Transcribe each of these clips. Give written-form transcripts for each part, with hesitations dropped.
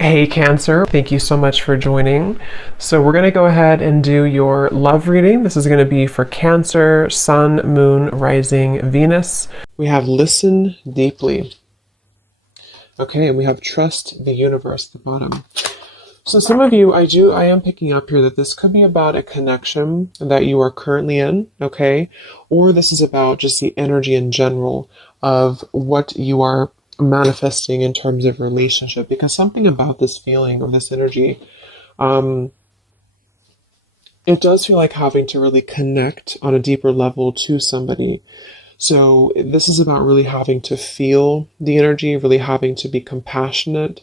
Hey Cancer, thank you so much for joining. So we're going to go ahead and do your love reading. This is going to be for Cancer, Sun, Moon, Rising, Venus. We have listen deeply. Okay, and we have trust the universe at the bottom. So some of you, I am picking up here that this could be about a connection that you are currently in, okay? Or this is about just the energy in general of what you are manifesting in terms of relationship, because something about this feeling or this energy, it does feel like having to really connect on a deeper level to somebody. So this is about really having to feel the energy, really having to be compassionate,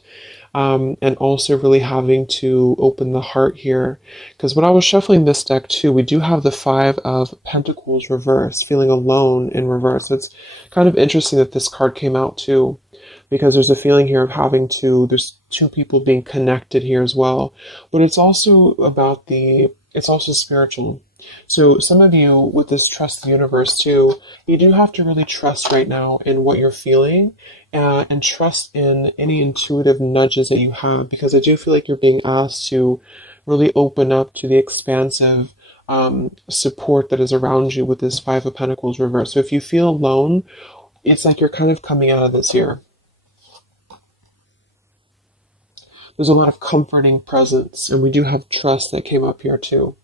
and also really having to open the heart here. Because when I was shuffling this deck too, we do have the Five of Pentacles reverse, feeling alone in reverse. So it's kind of interesting that this card came out too, because there's a feeling here of having to, there's two people being connected here as well. But it's also about it's also spiritual. So some of you with this trust the universe too, you do have to really trust right now in what you're feeling, and trust in any intuitive nudges that you have, because I do feel like you're being asked to really open up to the expansive support that is around you with this Five of Pentacles reverse. So if you feel alone, it's like you're kind of coming out of this here. There's a lot of comforting presence, and we do have trust that came up here too.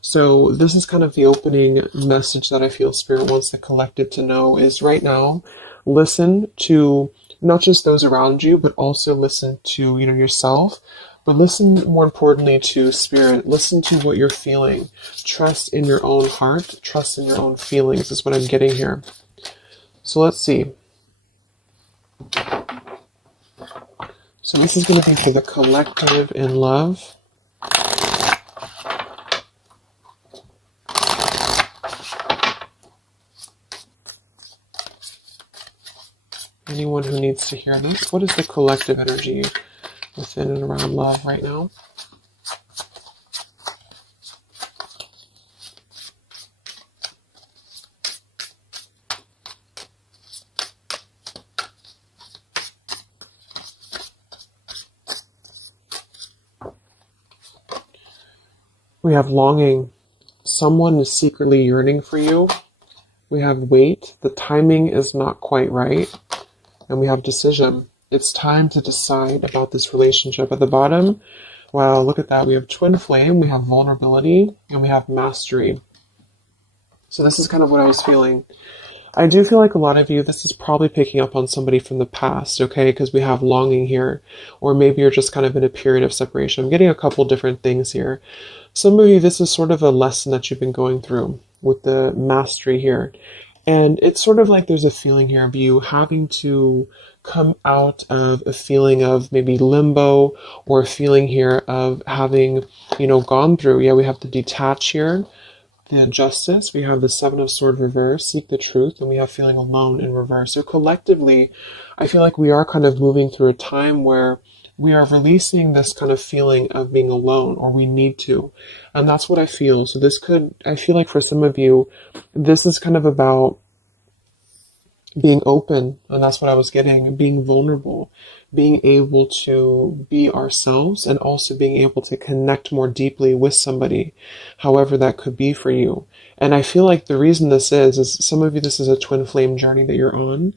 So this is kind of the opening message that I feel Spirit wants the collective to know is right now, listen to not just those around you, but also listen to, yourself, but listen more importantly to Spirit. Listen to what you're feeling. Trust in your own heart. Trust in your own feelings is what I'm getting here. So let's see. So this is going to be for the collective in love. Anyone who needs to hear this, what is the collective energy within and around love right now? We have longing. Someone is secretly yearning for you. We have wait. The timing is not quite right. And we have decision. It's time to decide about this relationship. At the bottom, wow, look at that. We have twin flame, we have vulnerability, and we have mastery. So this is kind of what I was feeling. I do feel like a lot of you, this is probably picking up on somebody from the past, okay? Because we have longing here. Or maybe you're just kind of in a period of separation. I'm getting a couple different things here. Some of you, this is sort of a lesson that you've been going through with the mastery here. And it's sort of like there's a feeling here of you having to come out of a feeling of maybe limbo, or a feeling here of having, gone through. Yeah, we have the detach here, the justice. We have the Seven of Swords reverse, seek the truth, and we have feeling alone in reverse. So collectively, I feel like we are kind of moving through a time where we are releasing this kind of feeling of being alone, or we need to. And that's what I feel. So I feel like for some of you, this is kind of about being open. And that's what I was getting, being vulnerable, being able to be ourselves, and also being able to connect more deeply with somebody, however that could be for you. And I feel like the reason this is some of you, this is a twin flame journey that you're on.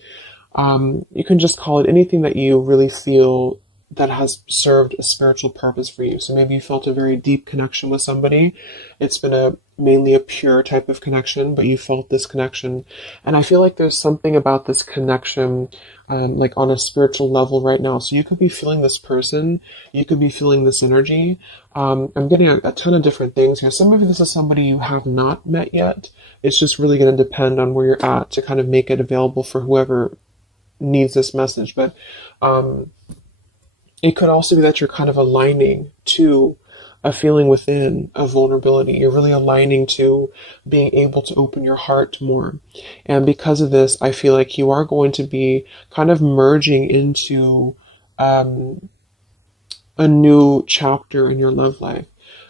You can just call it anything that you really feel that has served a spiritual purpose for you. So maybe you felt a very deep connection with somebody. It's been mainly a pure type of connection, but you felt this connection. And I feel like there's something about this connection, like on a spiritual level right now. So you could be feeling this person, you could be feeling this energy. I'm getting a ton of different things here. Some of you, this is somebody you have not met yet. It's just really going to depend on where you're at to kind of make it available for whoever needs this message. But, it could also be that you're kind of aligning to a feeling within of vulnerability. You're really aligning to being able to open your heart more. And because of this, I feel like you are going to be kind of merging into a new chapter in your love life.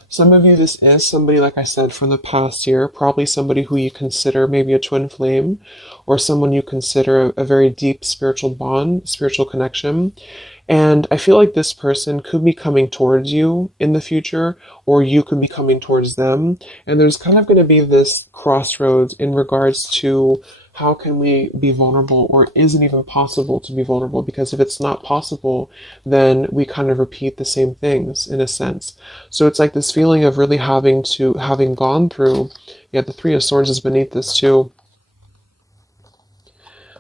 Some of you, this is somebody, like I said, from the past year, probably somebody who you consider maybe a twin flame, or someone you consider a very deep spiritual bond, spiritual connection. And I feel like this person could be coming towards you in the future, or you could be coming towards them. And there's kind of going to be this crossroads in regards to how can we be vulnerable, or is it even possible to be vulnerable? Because if it's not possible, then we kind of repeat the same things in a sense. So it's like this feeling of really having gone through, yeah, the Three of Swords is beneath this too.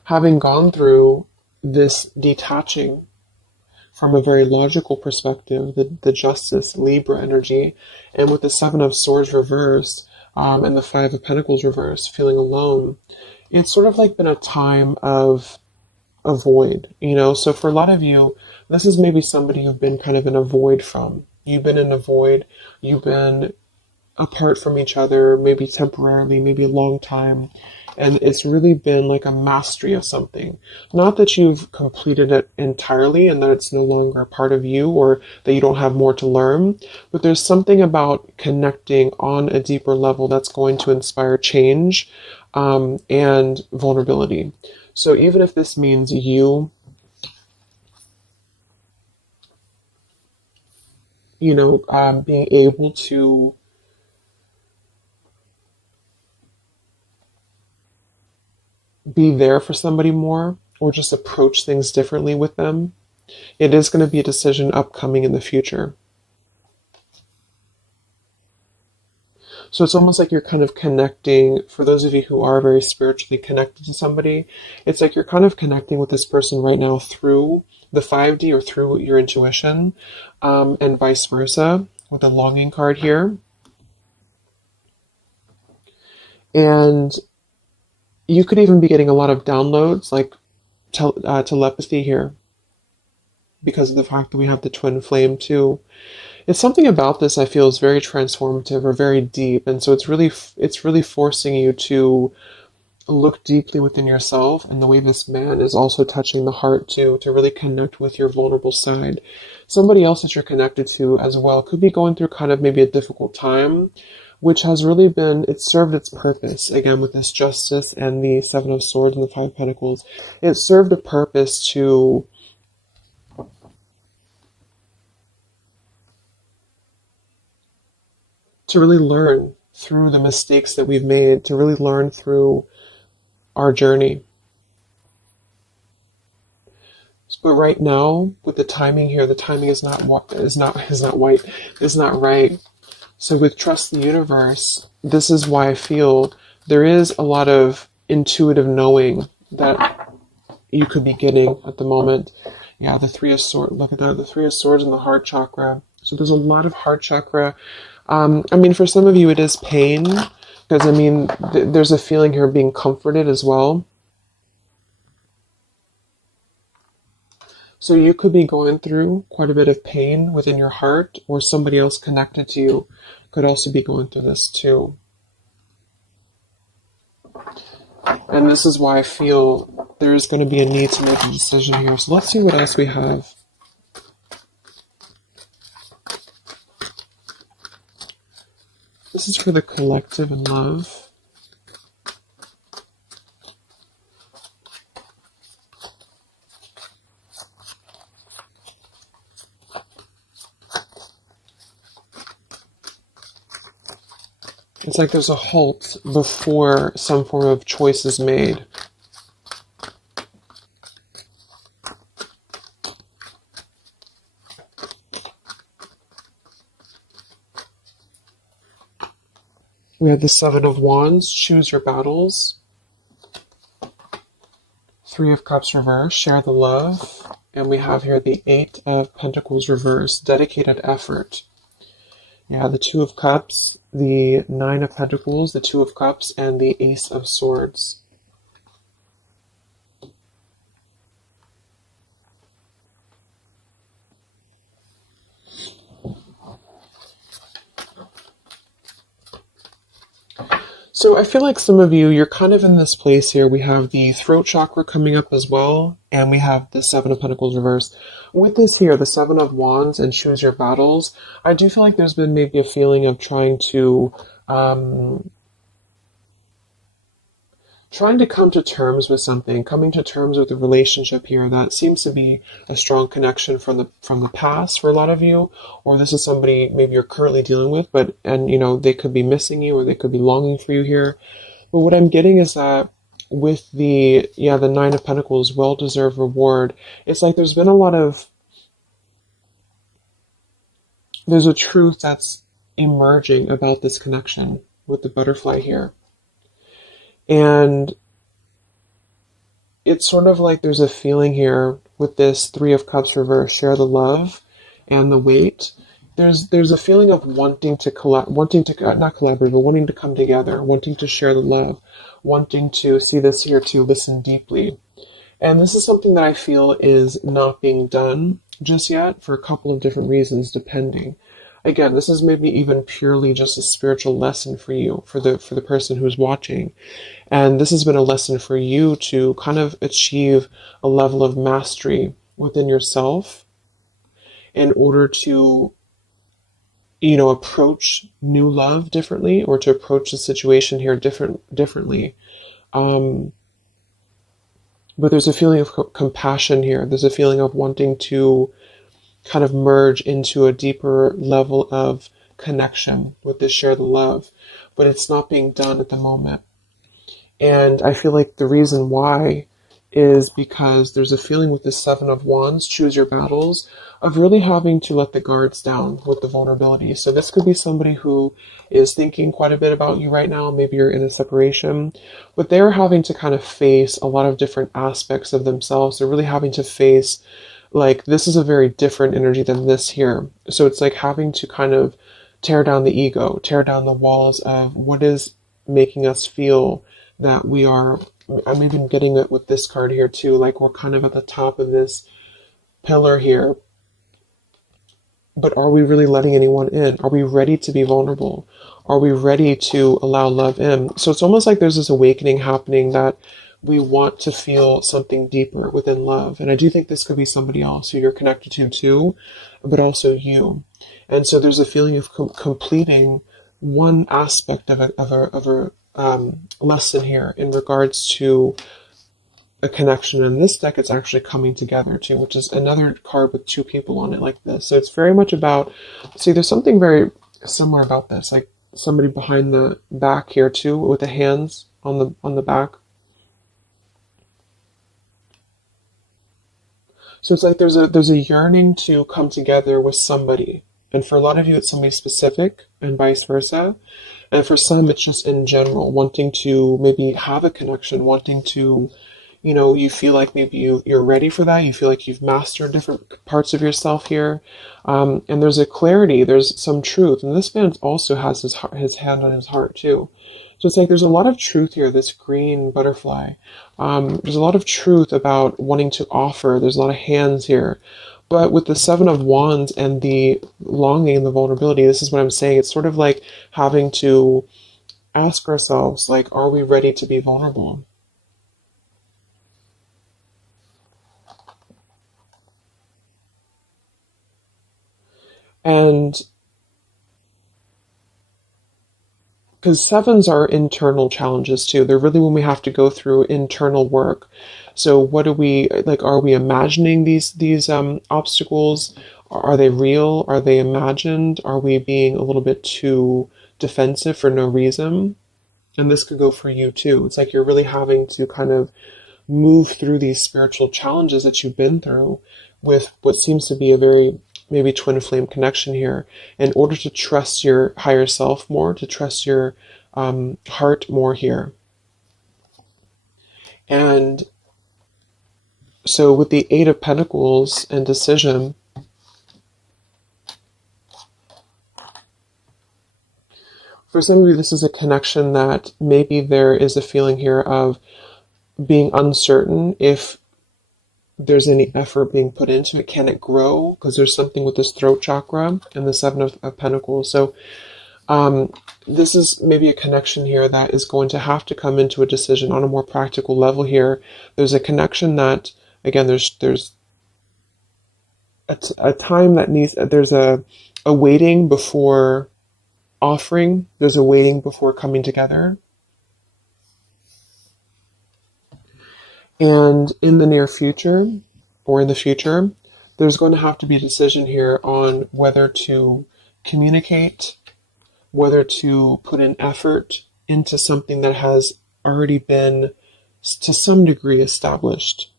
Having gone through this detaching from a very logical perspective, the Justice Libra energy, and with the Seven of Swords reversed, and the Five of Pentacles reversed, feeling alone, it's sort of like been a time of a void, you know? So for a lot of you, this is maybe somebody you've been kind of in a void from. You've been in a void, you've been apart from each other, maybe temporarily, maybe a long time. And it's really been like a mastery of something. Not that you've completed it entirely and that it's no longer a part of you or that you don't have more to learn, but there's something about connecting on a deeper level that's going to inspire change and vulnerability. So even if this means you being able to be there for somebody more or just approach things differently with them, it is going to be a decision upcoming in the future. So it's almost like you're kind of connecting, for those of you who are very spiritually connected to somebody, it's like you're kind of connecting with this person right now through the 5D or through your intuition, and vice versa with the longing card here. And you could even be getting a lot of downloads, like telepathy here, because of the fact that we have the twin flame too. It's something about this I feel is very transformative or very deep, and so it's really forcing you to look deeply within yourself, and the way this man is also touching the heart too, to really connect with your vulnerable side. Somebody else that you're connected to as well could be going through kind of maybe a difficult time, which has really been, it served its purpose, again, with this Justice and the Seven of Swords and the Five of Pentacles. It served a purpose to really learn through the mistakes that we've made, to really learn through our journey. But right now, with the timing here, the timing is not right. So with Trust the Universe, this is why I feel there is a lot of intuitive knowing that you could be getting at the moment. Yeah, the Three of Swords, look at that, the Three of Swords and the heart chakra. So there's a lot of heart chakra. For some of you it is pain, because there's a feeling here of being comforted as well. So you could be going through quite a bit of pain within your heart, or somebody else connected to you could also be going through this too. And this is why I feel there is going to be a need to make a decision here. So let's see what else we have. This is for the collective and love. It's like there's a halt before some form of choice is made. We have the Seven of Wands, choose your battles. Three of Cups reverse, share the love. And we have here the Eight of Pentacles reverse, dedicated effort. Yeah, the Two of Cups, the Nine of Pentacles, the Two of Cups, and the Ace of Swords. So I feel like some of you, you're kind of in this place here. We have the throat chakra coming up as well, and we have the Seven of Pentacles reversed. With this here, the Seven of Wands and choose your battles, I do feel like there's been maybe a feeling of trying to trying to come to terms with something, coming to terms with a relationship here that seems to be a strong connection from the past for a lot of you, or this is somebody maybe you're currently dealing with, but and they could be missing you or they could be longing for you here. But what I'm getting is that with the Nine of Pentacles, well-deserved reward, it's like there's a truth that's emerging about this connection with the butterfly here. And it's sort of like there's a feeling here with this Three of Cups reverse, share the love and the weight. There's a feeling of wanting to not collaborate, but wanting to come together, wanting to share the love, wanting to see this here to listen deeply. And this is something that I feel is not being done just yet for a couple of different reasons, depending. Again, this is maybe even purely just a spiritual lesson for you, for the person who's watching. And this has been a lesson for you to kind of achieve a level of mastery within yourself in order to, approach new love differently, or to approach the situation here differently. But there's a feeling of compassion here. There's a feeling of wanting to kind of merge into a deeper level of connection with this share the love, but it's not being done at the moment. And I feel like the reason why is because there's a feeling with the Seven of Wands, choose your battles, of really having to let the guards down with the vulnerability. So this could be somebody who is thinking quite a bit about you right now. Maybe you're in a separation, but they're having to kind of face a lot of different aspects of themselves. They're really having to face, like, this is a very different energy than this here. So it's like having to kind of tear down the ego, tear down the walls of what is making us feel that we are. I'm even getting it with this card here too, like we're kind of at the top of this pillar here. But are we really letting anyone in? Are we ready to be vulnerable? Are we ready to allow love in? So it's almost like there's this awakening happening that we want to feel something deeper within love. And I do think this could be somebody else who you're connected to too, but also you. And so there's a feeling of completing one aspect of a lesson here in regards to a connection. In this deck, it's actually coming together too, which is another card with two people on it like this. So it's very much about, see, there's something very similar about this, like somebody behind the back here too, with the hands on the back. So it's like there's a yearning to come together with somebody. And for a lot of you, it's somebody specific and vice versa. And for some, it's just in general, wanting to maybe have a connection, wanting to, you feel like maybe you're ready for that. You feel like you've mastered different parts of yourself here. And there's a clarity, there's some truth. And this man also has his hand on his heart too. So it's like there's a lot of truth here, this green butterfly. There's a lot of truth about wanting to offer. There's a lot of hands here. But with the Seven of Wands and the longing and the vulnerability, this is what I'm saying. It's sort of like having to ask ourselves, like, are we ready to be vulnerable? And because sevens are internal challenges too. They're really when we have to go through internal work. So what do we, like, are we imagining these obstacles? Are they real? Are they imagined? Are we being a little bit too defensive for no reason? And this could go for you too. It's like you're really having to kind of move through these spiritual challenges that you've been through with what seems to be a very maybe twin flame connection here, in order to trust your higher self more, to trust your heart more here. And so with the Eight of Pentacles and decision, for some of you, this is a connection that maybe there is a feeling here of being uncertain if there's any effort being put into it. Can it grow? Because there's something with this throat chakra and the Seven of Pentacles. So this is maybe a connection here that is going to have to come into a decision on a more practical level here. There's a connection that, again, there's a time that needs, there's a waiting before offering. There's a waiting before coming together. And in the near future, or in the future, there's going to have to be a decision here on whether to communicate, whether to put in effort into something that has already been to some degree established.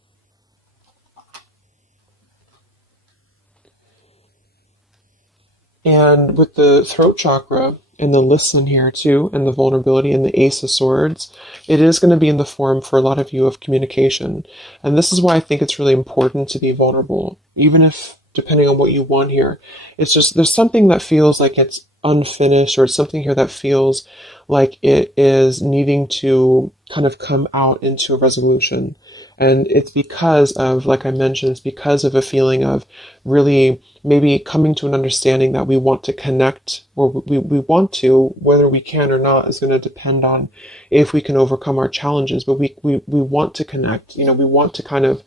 And with the throat chakra and the listen here too, and the vulnerability and the Ace of Swords, it is going to be in the form for a lot of you of communication. And this is why I think it's really important to be vulnerable, even if, depending on what you want here, it's just there's something that feels like it's unfinished, or it's something here that feels like it is needing to kind of come out into a resolution. And it's because of, like I mentioned, it's because of a feeling of really maybe coming to an understanding that we want to connect, or we want to, whether we can or not is going to depend on if we can overcome our challenges. But we want to connect, we want to kind of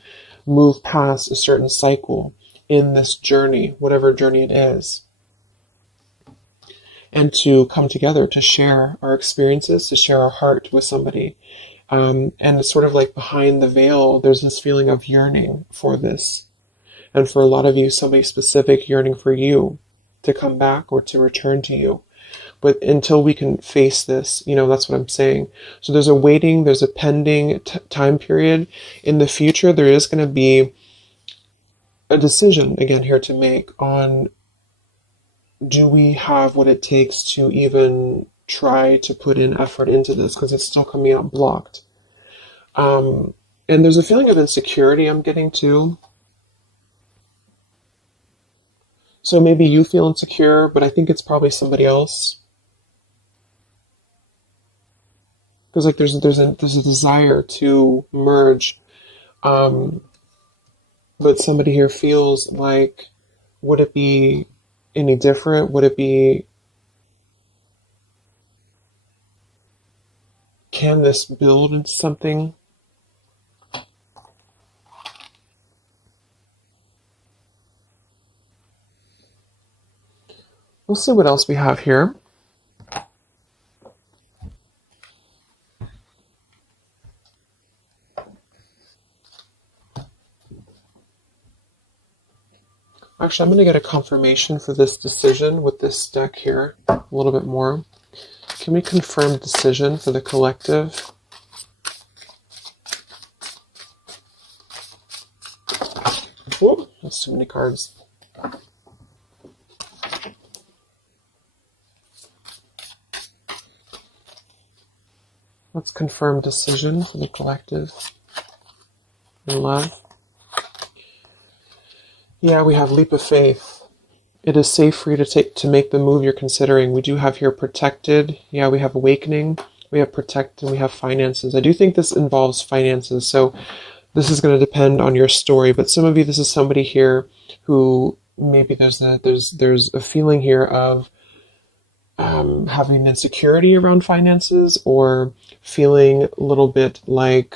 move past a certain cycle in this journey, whatever journey it is, and to come together to share our experiences, to share our heart with somebody. And it's sort of like behind the veil, there's this feeling of yearning for this. And for a lot of you, somebody specific yearning for you to come back or to return to you. But until we can face this, that's what I'm saying. So there's a waiting, there's a pending time period. In the future, there is going to be a decision, again, here to make on, do we have what it takes to even try to put in effort into this, because it's still coming out blocked. And there's a feeling of insecurity I'm getting too. So maybe you feel insecure, but I think it's probably somebody else. Because like there's a desire to merge, but somebody here feels like, would it be any different? Would it be? Can this build into something? We'll see what else we have here. Actually, I'm going to get a confirmation for this decision with this deck here a little bit more. Can we confirm decision for the collective? Whoa, that's too many cards. Let's confirm decision for the collective in love. Yeah, we have leap of faith. It is safe for you to make the move you're considering. We do have here protected. Yeah, we have awakening. We have protect, and we have finances. I do think this involves finances, so this is going to depend on your story. But some of you, this is somebody here who maybe there's a feeling here of having insecurity around finances, or feeling a little bit like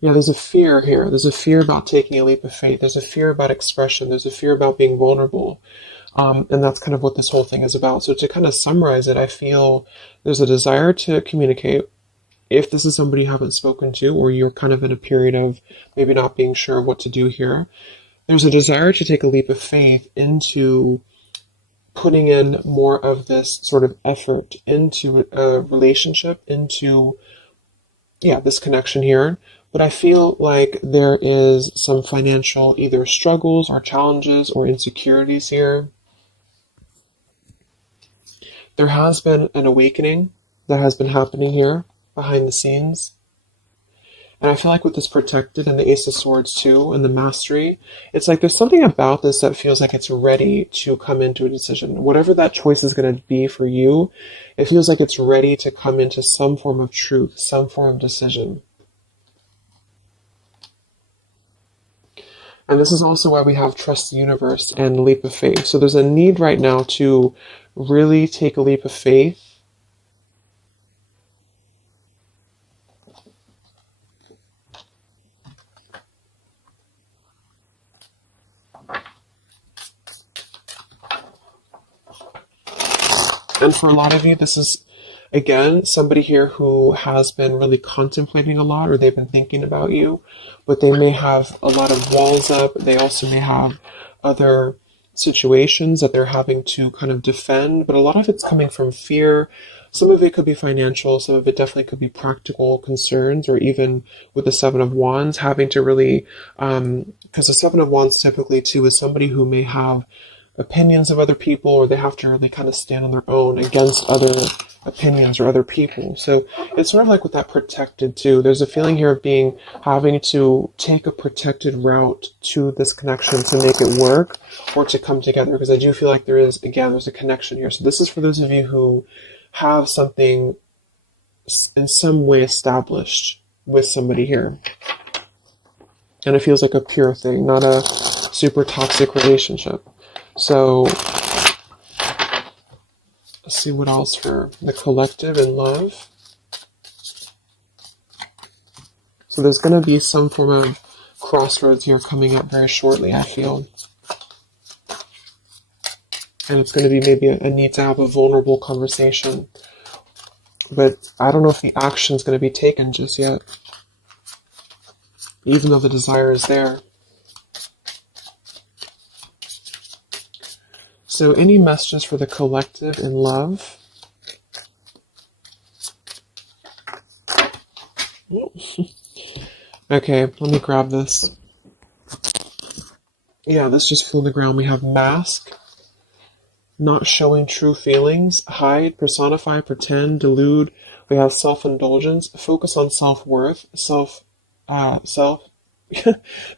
there's a fear here. There's a fear about taking a leap of faith. There's a fear about expression. There's a fear about being vulnerable. And that's kind of what this whole thing is about. So to kind of summarize it, I feel there's a desire to communicate. If this is somebody you haven't spoken to, or you're kind of in a period of maybe not being sure what to do here, there's a desire to take a leap of faith into putting in more of this sort of effort into a relationship, into this connection here. But I feel like there is some financial either struggles or challenges or insecurities here. There has been an awakening that has been happening here behind the scenes. And I feel like with this protected and the Ace of Swords too, and the mastery, it's like there's something about this that feels like it's ready to come into a decision. Whatever that choice is going to be for you, it feels like it's ready to come into some form of truth, some form of decision. And this is also why we have trust the universe and leap of faith. So there's a need right now to really take a leap of faith. And for a lot of you, this is Again, somebody here who has been really contemplating a lot, or they've been thinking about you, but they may have a lot of walls up. They also may have other situations that they're having to kind of defend, but a lot of it's coming from fear. Some of it could be financial, some of it definitely could be practical concerns, or even with the Seven of Wands, having to really, because the Seven of Wands typically too is somebody who may have opinions of other people, or they have to really kind of stand on their own against other opinions or other people. So it's sort of like with that protected too. There's a feeling here of having to take a protected route to this connection to make it work or to come together. Because I do feel like there's a connection here. So this is for those of you who have something in some way established with somebody here. And it feels like a pure thing, not a super toxic relationship. So let's see what else for the collective and love. So there's going to be some form of crossroads here coming up very shortly, I feel. And it's going to be maybe a need to have a vulnerable conversation. But I don't know if the action is going to be taken just yet, even though the desire is there. So any messages for the collective in love? Okay, let me grab this. Yeah, this just flew on the ground. We have mask, not showing true feelings, hide, personify, pretend, delude. We have self-indulgence, focus on self-worth,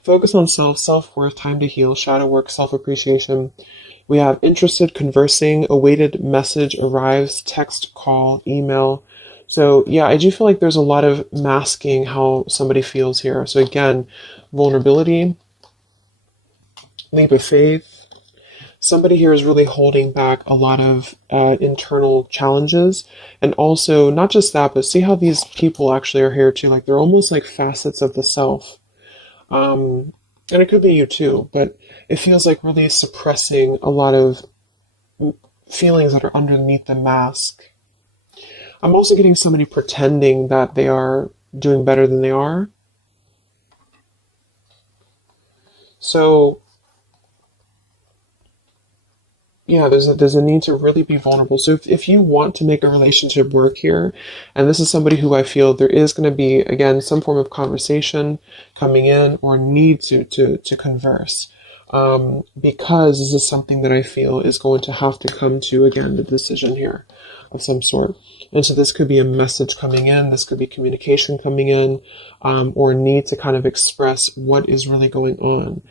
focus on self-worth, time to heal, shadow work, self-appreciation. We have interested, conversing, awaited message arrives, text, call, email. So yeah, I do feel like there's a lot of masking how somebody feels here. So again, vulnerability, leap of faith. Somebody here is really holding back a lot of internal challenges. And also, not just that, but see how these people actually are here too. Like they're almost like facets of the self. And it could be you too, but it feels like really suppressing a lot of feelings that are underneath the mask. I'm also getting somebody pretending that they are doing better than they are. So yeah, there's a need to really be vulnerable. So if you want to make a relationship work here, and this is somebody who I feel there is going to be, again, some form of conversation coming in or need to converse. Because this is something that I feel is going to have to come to, again, the decision here of some sort. And so this could be a message coming in, this could be communication coming in, or need to kind of express what is really going on.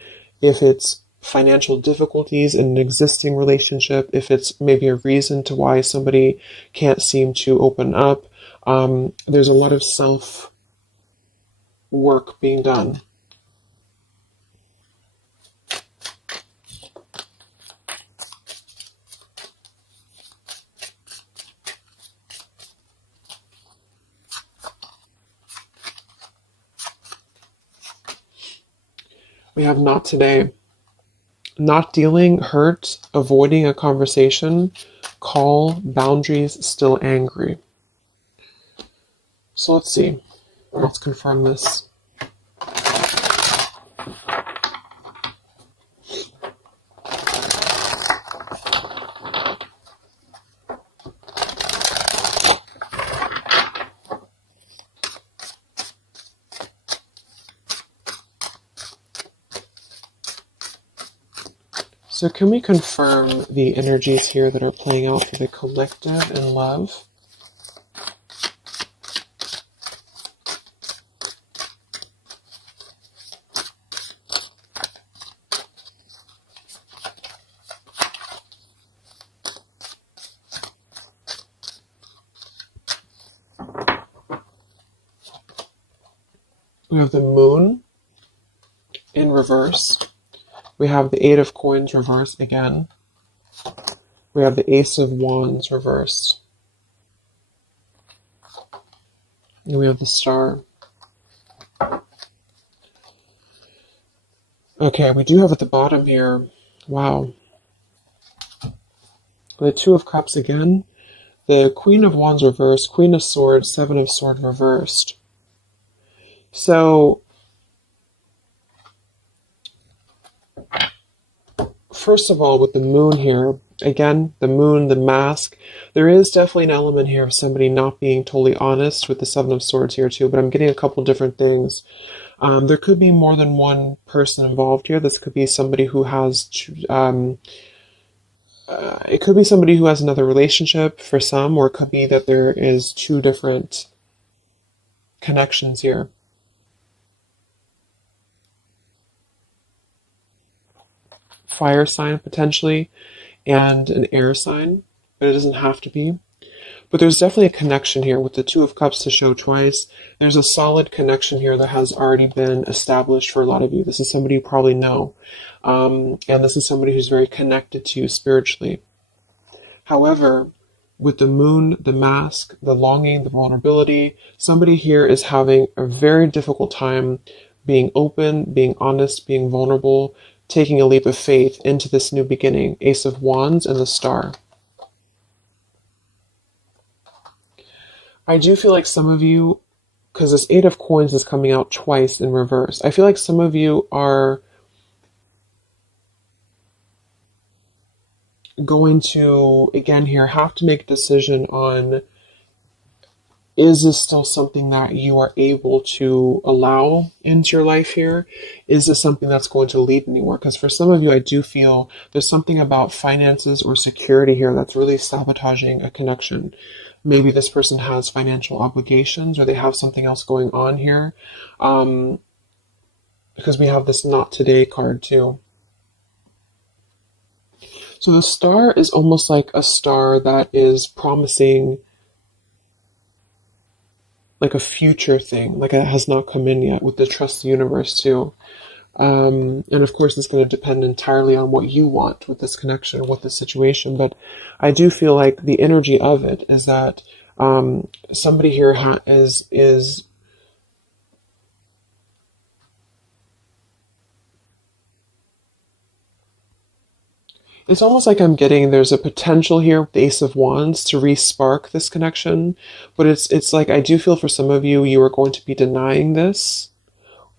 If it's financial difficulties in an existing relationship, if it's maybe a reason to why somebody can't seem to open up, there's a lot of self work being done. We have not today. Not dealing, hurt, avoiding a conversation, call, boundaries, still angry. So let's see. Let's confirm this. So can we confirm the energies here that are playing out for the collective in love? We have the moon in reverse. We have the Eight of Coins reversed again. We have the Ace of Wands reversed. And we have the Star. Okay, we do have at the bottom here, wow, the Two of Cups again, The Queen of Wands reversed, Queen of Swords, Seven of Swords reversed. So, first of all, with the moon here, again, the moon, the mask, there is definitely an element here of somebody not being totally honest with the Seven of Swords here too, but I'm getting a couple different things. There could be more than one person involved here. This could be somebody who has, it could be somebody who has another relationship for some, or it could be that there is two different connections here. Fire sign potentially, and an air sign, but it doesn't have to be. But there's definitely a connection here with the Two of Cups to show twice. There's a solid connection here that has already been established for a lot of you. This is somebody you probably know. And this is somebody who's very connected to you spiritually. However, with the moon, the mask, the longing, the vulnerability, somebody here is having a very difficult time being open, being honest, being vulnerable, taking a leap of faith into this new beginning. Ace of Wands and the Star. I do feel like some of you, because this Eight of Coins is coming out twice in reverse, I feel like some of you are going to, again here, have to make a decision on, is this still something that you are able to allow into your life here? Is this something that's going to lead anywhere? Because for some of you, I do feel there's something about finances or security here that's really sabotaging a connection. Maybe this person has financial obligations or they have something else going on here. Because we have this Not Today card too. So the Star is almost like a star that is promising like a future thing, like it has not come in yet, with the Trust the Universe too. And of course, it's going to depend entirely on what you want with this connection, with this situation. But I do feel like the energy of it is that somebody here is it's almost like I'm getting there's a potential here with the Ace of Wands to re-spark this connection. But it's like I do feel for some of you, you are going to be denying this,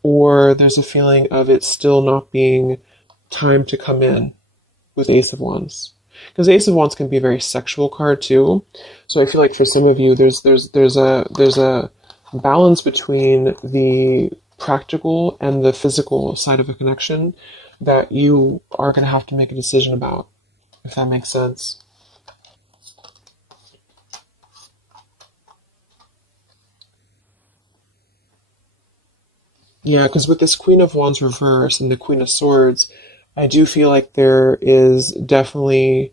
or there's a feeling of it still not being time to come in with Ace of Wands. Because Ace of Wands can be a very sexual card too. So I feel like for some of you, there's a balance between the practical and the physical side of a connection that you are going to have to make a decision about, if that makes sense. Yeah, because with this Queen of Wands reverse and the Queen of Swords, I do feel like there is definitely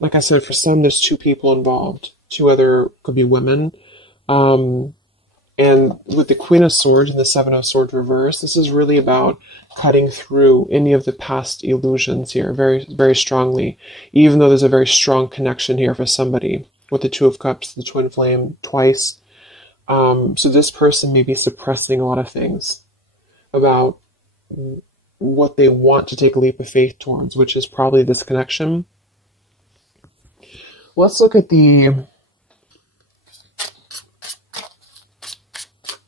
like I said, for some, there's two people involved. Two other could be women. Um, and with the Queen of Swords and the Seven of Swords reverse, this is really about cutting through any of the past illusions here very, very strongly, even though there's a very strong connection here for somebody with the Two of Cups, the Twin Flame twice. So this person may be suppressing a lot of things about what they want to take a leap of faith towards, which is probably this connection. Let's look at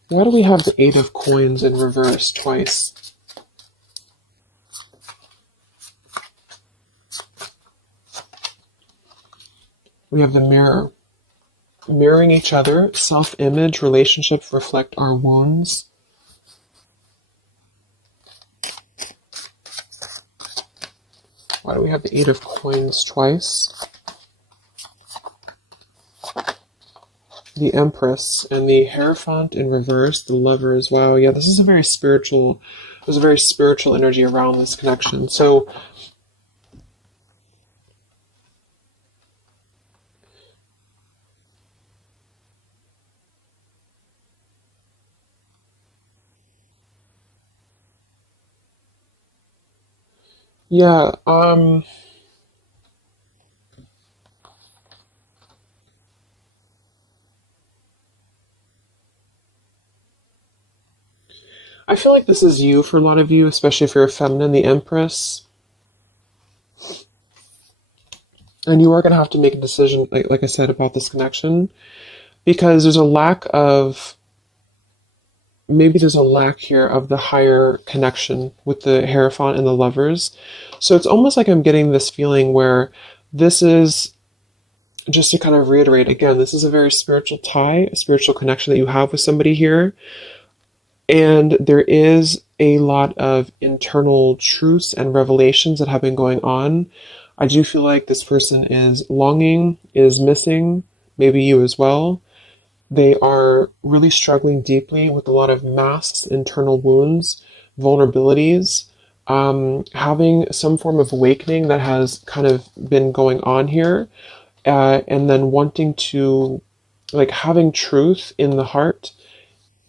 why do we have the Eight of Coins in reverse twice? We have the Mirror. Mirroring each other, self-image, relationships reflect our wounds. Why do we have the Eight of Coins twice? The Empress and the Hierophant in reverse, the Lovers. Wow, yeah, this is a very spiritual, there's a very spiritual energy around this connection. So, yeah, I feel like this is you for a lot of you, especially if you're a feminine, the Empress. And you are going to have to make a decision, like I said, about this connection, because there's a lack of, maybe there's a lack here of the higher connection with the Hierophant and the lovers. So it's almost like I'm getting this feeling where this is, just to kind of reiterate again, this is a very spiritual tie, a spiritual connection that you have with somebody here. And there is a lot of internal truths and revelations that have been going on. I do feel like this person is longing, is missing, maybe you as well. They are really struggling deeply with a lot of masks, internal wounds, vulnerabilities, having some form of awakening that has kind of been going on here, and then wanting to, like, having truth in the heart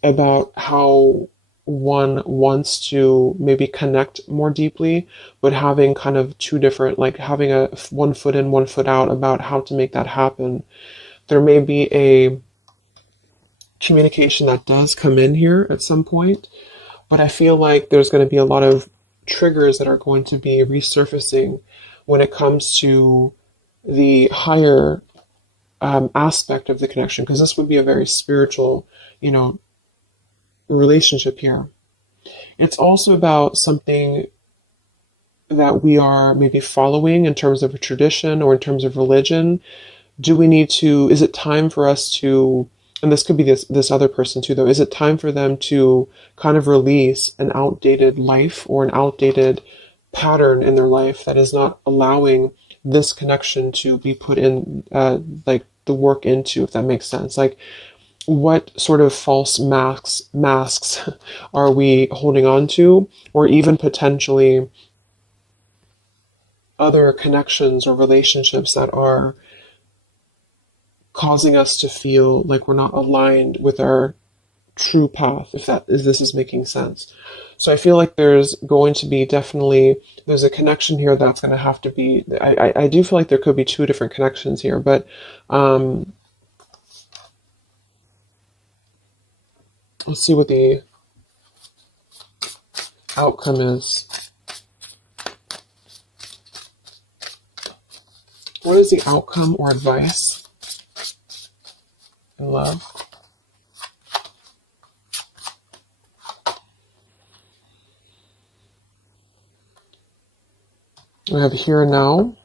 about how one wants to maybe connect more deeply, but having kind of two different, like having a one foot in, one foot out about how to make that happen. There may be a communication that does come in here at some point, but I feel like there's going to be a lot of triggers that are going to be resurfacing when it comes to the higher aspect of the connection, because this would be a very spiritual, relationship here. It's also about something that we are maybe following in terms of a tradition or in terms of religion. Do we need to, is it time for us to, and this could be this other person too though, is it time for them to kind of release an outdated life or an outdated pattern in their life that is not allowing this connection to be put in, like the work into, if that makes sense? Like, what sort of false masks are we holding on to, or even potentially other connections or relationships that are causing us to feel like we're not aligned with our true path, if this is making sense. So I feel like there's going to be definitely, there's a connection here that's going to have to be, I do feel like there could be two different connections here, but let's see what the outcome is. What is the outcome or advice in love? We have here and now.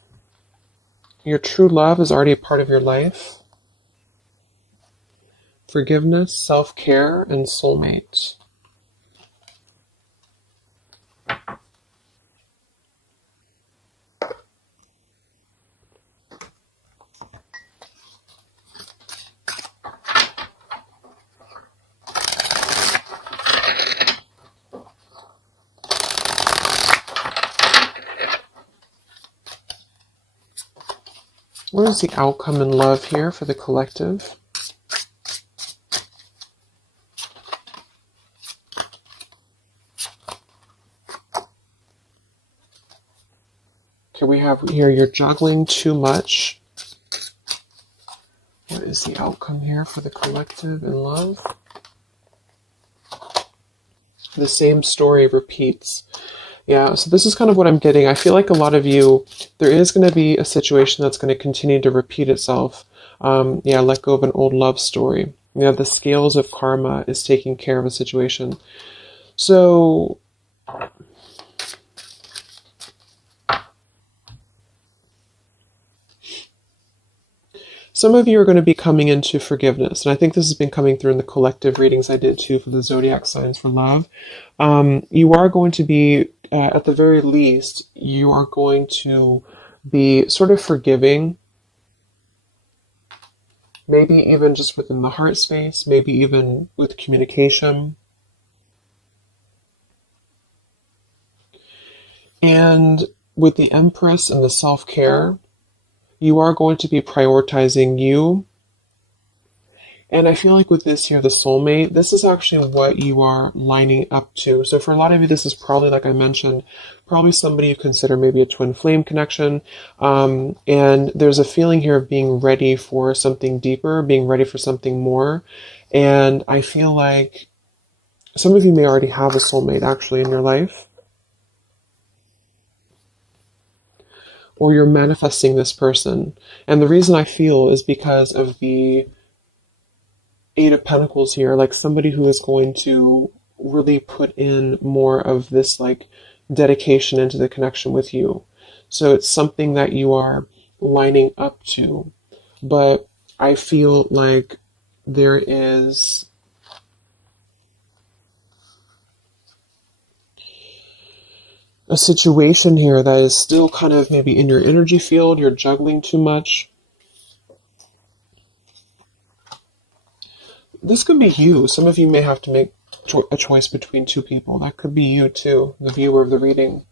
Your true love is already a part of your life. Forgiveness, self-care, and soulmate. What is the outcome in love here for the collective? Okay, we have here, you're juggling too much. What is the outcome here for the collective in love? The same story repeats. Yeah, so this is kind of what I'm getting. I feel like a lot of you, there is going to be a situation that's going to continue to repeat itself. Let go of an old love story. Yeah, the scales of karma is taking care of a situation. So some of you are going to be coming into forgiveness, and I think this has been coming through in the collective readings I did too for the zodiac signs for love. You are going to be, at the very least, you are going to be sort of forgiving, maybe even just within the heart space, maybe even with communication. And with the Empress and the self-care, you are going to be prioritizing you. And I feel like with this here, the soulmate, this is actually what you are lining up to. So for a lot of you, this is probably, like I mentioned, probably somebody you consider maybe a twin flame connection. And there's a feeling here of being ready for something deeper, being ready for something more. And I feel like some of you may already have a soulmate actually in your life. or you're manifesting this person. And the reason I feel is because of the Eight of Pentacles here, like somebody who is going to really put in more of this like dedication into the connection with you. So it's something that you are lining up to. But I feel like there is a situation here that is still kind of maybe in your energy field, you're juggling too much. This could be you. Some of you may have to make a choice between two people. That could be you too, the viewer of the reading.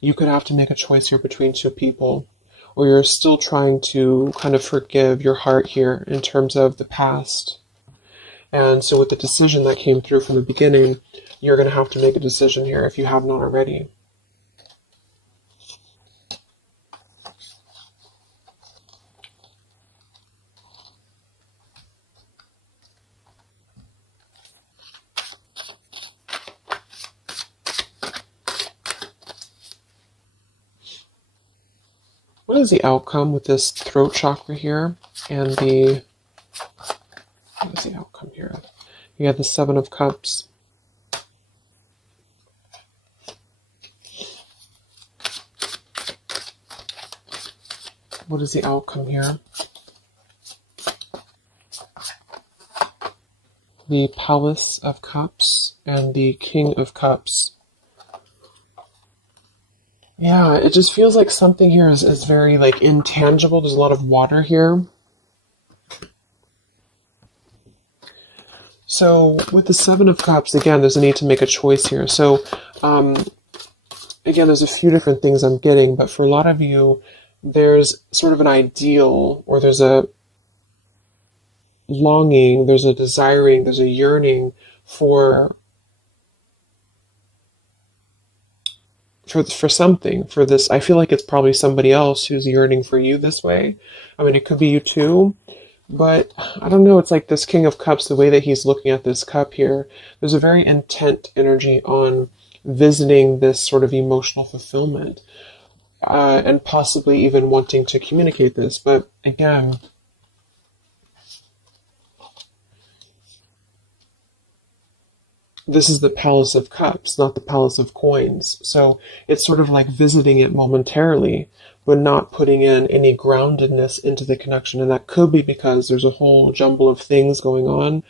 You could have to make a choice here between two people, or you're still trying to kind of forgive your heart here in terms of the past. And so with the decision that came through from the beginning, you're going to have to make a decision here if you have not already. What is the outcome with this throat chakra here and the... What is the outcome here? You have the Seven of Cups. What is the outcome here? The Palace of Cups and the King of Cups. Yeah, it just feels like something here is very like intangible. There's a lot of water here. So with the Seven of Cups, again, there's a need to make a choice here. So again, there's a few different things I'm getting, but for a lot of you, there's sort of an ideal, or there's a longing, there's a desiring, there's a yearning for something, for this. I feel like it's probably somebody else who's yearning for you this way. I mean, it could be you too, but I don't know. It's like this King of Cups, the way that he's looking at this cup here, there's a very intent energy on visiting this sort of emotional fulfillment, and possibly even wanting to communicate this. But again, this is the Palace of Cups, not the Palace of Coins. So it's sort of like visiting it momentarily, but not putting in any groundedness into the connection. And that could be because there's a whole jumble of things going on.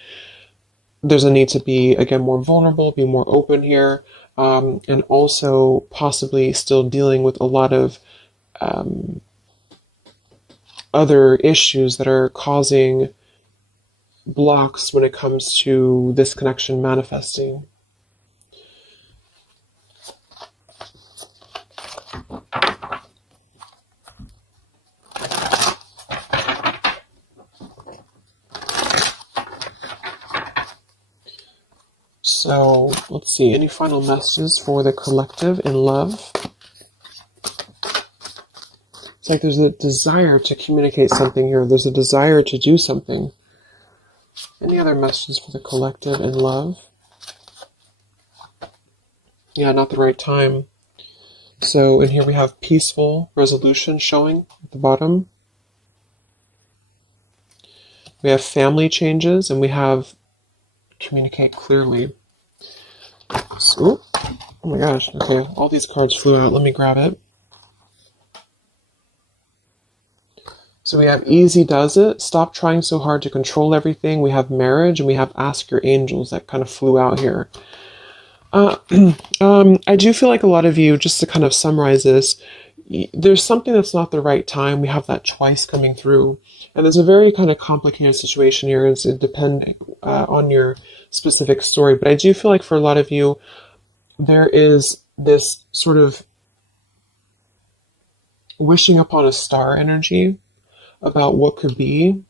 There's a need to be, again, more vulnerable, be more open here, and also possibly still dealing with a lot of other issues that are causing blocks when it comes to this connection manifesting. So let's see, any final messages for the collective in love? It's like there's a desire to communicate something here. There's a desire to do something. Any other messages for the collective in love? Yeah, not the right time. So in here we have peaceful resolution showing at the bottom. We have family changes, and we have communicate clearly. So, oh my gosh, okay, all these cards flew out. Let me grab it. So we have easy does it, stop trying so hard to control everything. We have marriage, and we have ask your angels that kind of flew out here. I do feel like a lot of you, just to kind of summarize this, there's something that's not the right time. We have that twice coming through. And there's a very kind of complicated situation here. It's depending on your specific story. But I do feel like for a lot of you, there is this sort of wishing upon a star energy about what could be.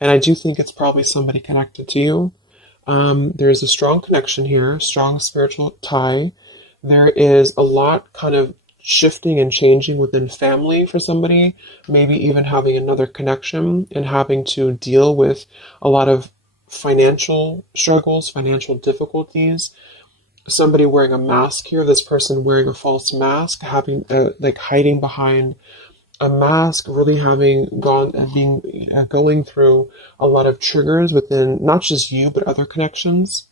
And I do think it's probably somebody connected to you. There is a strong connection here, strong spiritual tie. There is a lot kind of shifting and changing within family for somebody, maybe even having another connection and having to deal with a lot of financial struggles, financial difficulties. Somebody wearing a mask here, this person wearing a false mask, having like hiding behind a mask, really having gone and being going through a lot of triggers within not just you but other connections.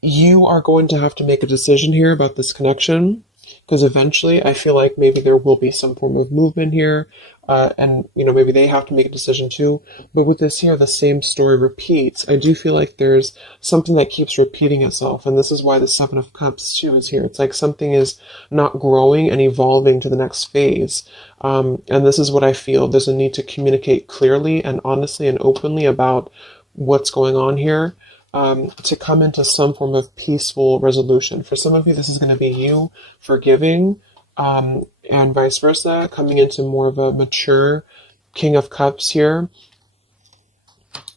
You are going to have to make a decision here about this connection, because eventually I feel like maybe there will be some form of movement here, and maybe they have to make a decision too. But with this here, the same story repeats. I do feel like there's something that keeps repeating itself, and this is why the Seven of Cups too is here. It's like something is not growing and evolving to the next phase. And this is what I feel. There's a need to communicate clearly and honestly and openly about what's going on here, to come into some form of peaceful resolution. For some of you, this is going to be you forgiving, and vice versa, coming into more of a mature King of Cups here.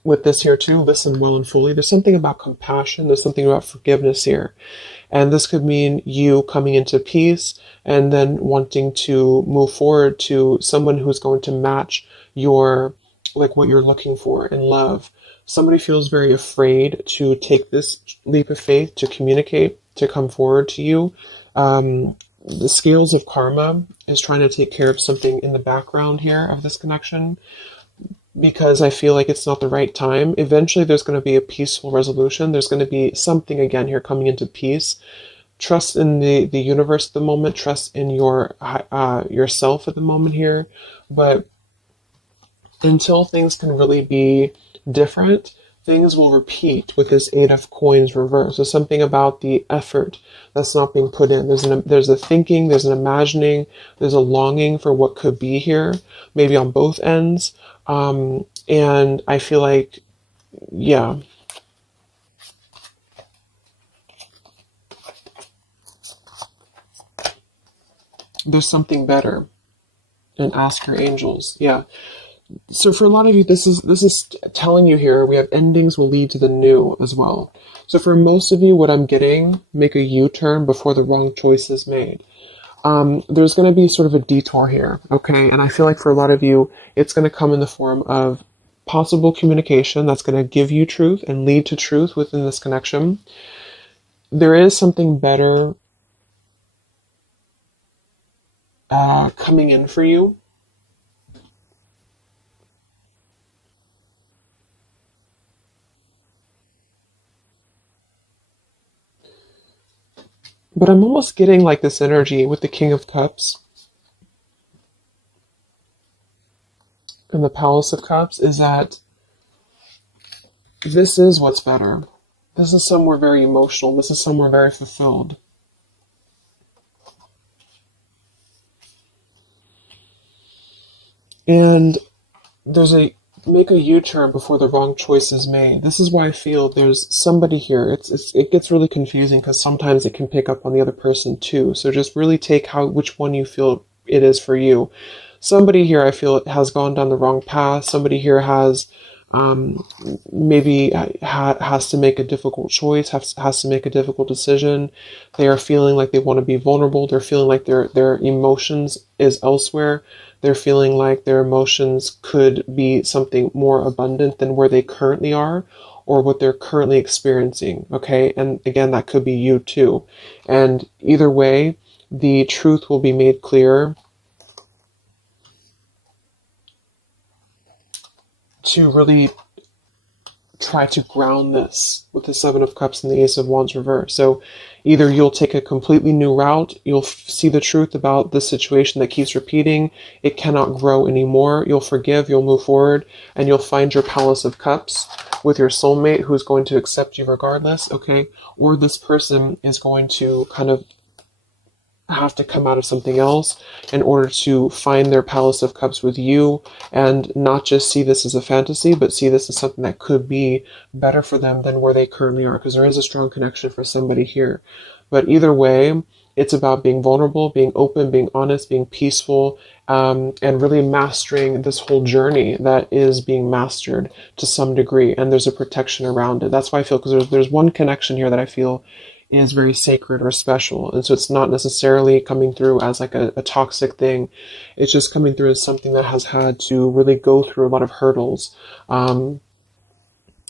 With this here too, listen well and fully. There's something about compassion. There's something about forgiveness here. And this could mean you coming into peace and then wanting to move forward to someone who's going to match your, like, what you're looking for in love. Somebody feels very afraid to take this leap of faith, to communicate, to come forward to you. The scales of karma is trying to take care of something in the background here of this connection, because I feel like it's not the right time. Eventually there's going to be a peaceful resolution. There's going to be something again here coming into peace. Trust in the universe at the moment. Trust in yourself at the moment here. But until things can really be different, things will repeat with this Eight of Coins reverse. There's something about the effort that's not being put in. There's a thinking, there's an imagining, there's a longing for what could be here, maybe on both ends. And I feel like, yeah, there's something better. And ask your angels. Yeah. So for a lot of you, this is telling you here, we have endings will lead to the new as well. So for most of you, what I'm getting, make a U-turn before the wrong choice is made. There's going to be sort of a detour here, okay? And I feel like for a lot of you, it's going to come in the form of possible communication that's going to give you truth and lead to truth within this connection. There is something better coming in for you. But I'm almost getting like this energy with the King of Cups and the Palace of Cups is that this is what's better. This is somewhere very emotional. This is somewhere very fulfilled. And there's a make a U-turn before the wrong choice is made. This is why I feel there's somebody here. It gets really confusing because sometimes it can pick up on the other person too. So just really take which one you feel it is for you. Somebody here I feel has gone down the wrong path. Somebody here has maybe has to make a difficult choice, has to make a difficult decision. They are feeling like they want to be vulnerable. They're feeling like their emotions is elsewhere. They're feeling like their emotions could be something more abundant than where they currently are or what they're currently experiencing, okay? And again, that could be you too. And either way, the truth will be made clear to really try to ground this with the Seven of Cups and the Ace of Wands reverse. So either you'll take a completely new route, you'll see the truth about the situation that keeps repeating, it cannot grow anymore, you'll forgive, you'll move forward, and you'll find your Palace of Cups with your soulmate who's going to accept you regardless, okay? Or this person is going to kind of have to come out of something else in order to find their Palace of Cups with you and not just see this as a fantasy, but see this as something that could be better for them than where they currently are, because there is a strong connection for somebody here. But either way, it's about being vulnerable, being open, being honest, being peaceful, and really mastering this whole journey that is being mastered to some degree, and there's a protection around it. That's why I feel, because there's one connection here that I feel is very sacred or special. And so it's not necessarily coming through as like a toxic thing. It's just coming through as something that has had to really go through a lot of hurdles.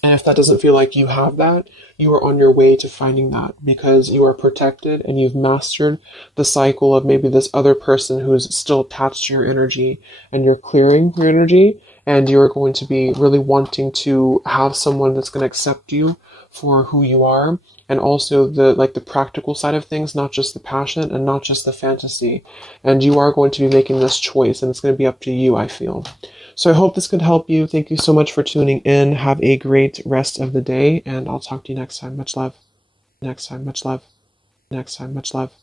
And if that doesn't feel like you have that, you are on your way to finding that, because you are protected and you've mastered the cycle of maybe this other person who's still attached to your energy, and you're clearing your energy, and you're going to be really wanting to have someone that's going to accept you for who you are, and also the practical side of things, not just the passion and not just the fantasy. And you are going to be making this choice, and it's going to be up to you, I feel. So I hope this could help you. Thank you so much for tuning in. Have a great rest of the day, and I'll talk to you next time. Much love. Next time. Much love. Next time. Much love.